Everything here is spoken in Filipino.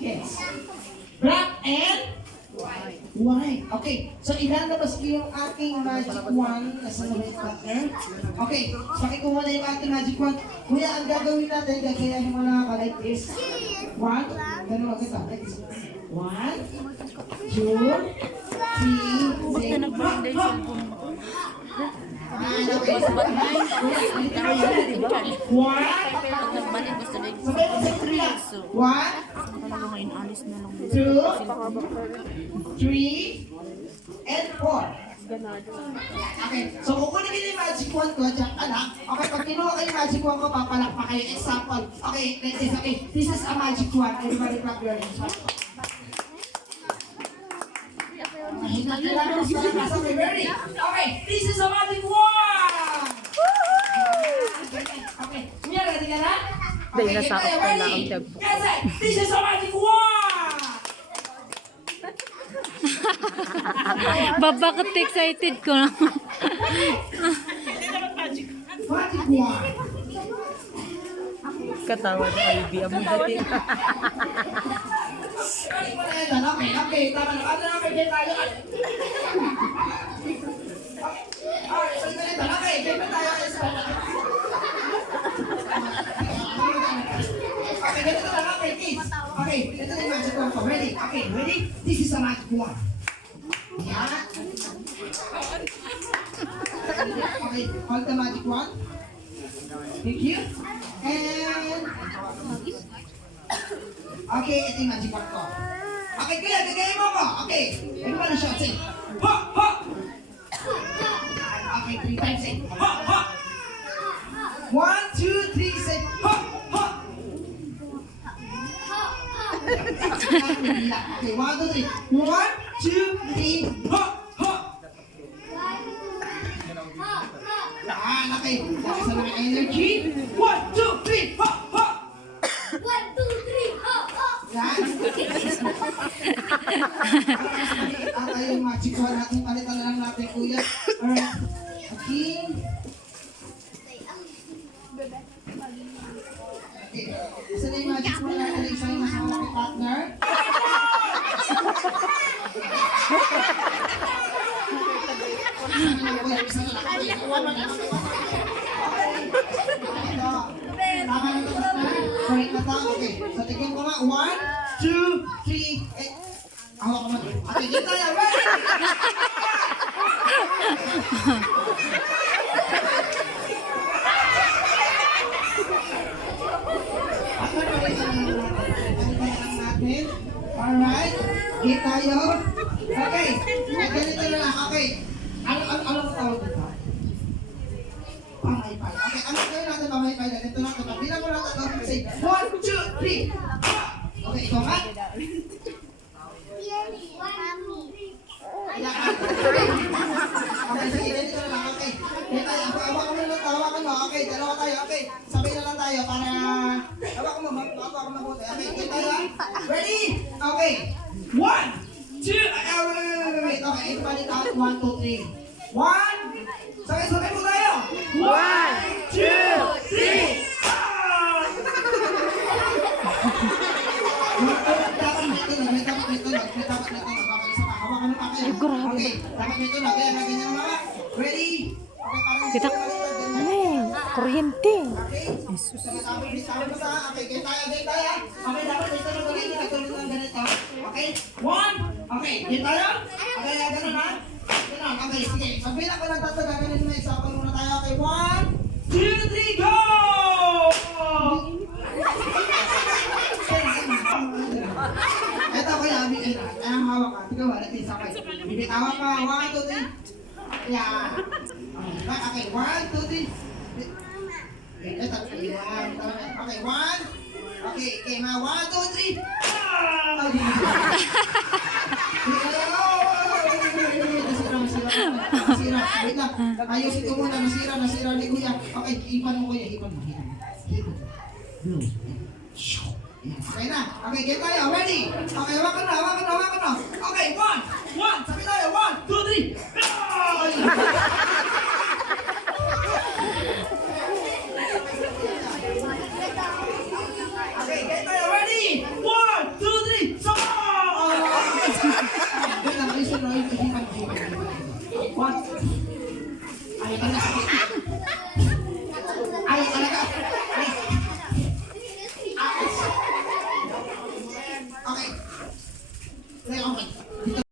Yes. Black and white. Okay. So, ilalabas ko yung aking magic wand na sa right partner. Okay. Pakikuha na yung ating magic wand. Kuya, ang gagawin natin, gagayahin mo na ka like this. One. Ganun ako ito. Like this. 1, 2, 3, Basta nagbalinda yung cellphone mo. Pag nagbalik, gusto na yung so, talaga ngayon, alis na lang. 2, 3, and 4. Okay, so kukunin nyo yung magic wand ko, dyan ka lang. Okay, pag kinuha kayo yung magic wand ko, papalakpa kayo. Example, okay, like this, okay. This is a magic wand. Everybody clap your hands. Okay, ready? Okay, this is a magic wand! Okay, Mia, ready ka na? Okay, Dahil nasa tayo, ako na ready? ang tagpo. Kasi, this is a magic wand! Bakit excited ko na? Magic wand! Katawa na Ivy, ang dati. Okay, okay, tama na. Ano na, okay, tayo. Okay, so ganito, okay, ganito tayo. Okay, ganito lang, okay, kids. Okay, ito na yung magic wand ko. Ready? Okay, ready? This is a magic wand. Yan. Okay, hold the magic wand. Thank you. And... Okay, ito yung magic wand ko. Okay, kuya, gagayin mo ko. Okay, ito pa na shot, say. Ha! Ha! Okay, 3 times, say. Ha! Ha! 1, 2, 3, say. Ha! Ha! Okay, 1, 2, 3. 1, 2, 3. Ha! Ha! Yan, okay. Lakas na ng energy. 1, 2, 3. Ha! Ha! 1, 2, 3, oh, oh! Yan. Ata yung magic wand natin. Palitan na lang natin, kuya. Alright. Okay. Okay. Isa na yung magic wand natin. Isa yung nasa mga partner. Tama na ito, partner. Correct na ito. Okay. So, tignan ko nga. 1, 2, 3, eh. Hawak ko man. Okay, kita tayo. Ready? Alright. Get tayo. Okay. Ganito na lang. Okay. Anong tawag dito? Pamaypay. Okay, ano gawin natin pamaypay? Ganito lang. Bilang mo lang ito. Say, 1, 2, 3. Okay, ikaw nga. Okay, sige, ganito na lang. Okay. Get tayo. Hawakan mo lang. Hawakan mo. Okay, dalawa tayo. Okay. Sabay na lang tayo para... Hawakan mo. Hawakan mo mabuti. Okay, get tayo. Ready? Okay. 1, 2, wait. Okay, ibalik out. 1, 2, 3. 1. Sabay po tayo. 1, 2, 3. Okay, dapat nito na. Kaya lagyan niya mga. Ready? Okay, parang Kita. Kuryente. Okay. Okay, kaya tayo. Okay, dapat dito na ganito. Nagtulog ng ganito. Okay? 1. Okay, dito tayo. Okay, ganun ha. Ganun. Okay, sige. Sabihin ako ng tatlo. Gaganin na example muna tayo. Okay, 1, 2, 3, go! Ito ko yan. Ang hawak ka. Tignan mo. Let's isa kayo. Bibitawan ka. 1, 2, 3. Yan. Okay, 1, 2, 3. Ito. Okay, 1. Okay, mga 1, 2, 3. Nasira. Wait lang. Ayusin ko muna. Nasira ni Kuya. Okay, ipan mo Kuya. Ipan mo. Okay na. Okay, get tayo. Ready? Okay, hawakan na. Okay, 1. Sabi tayo. 1, 2, 3. Okay, get tayo. Ready? 1, 2, 3. no? Hipan. One. Ay, pala.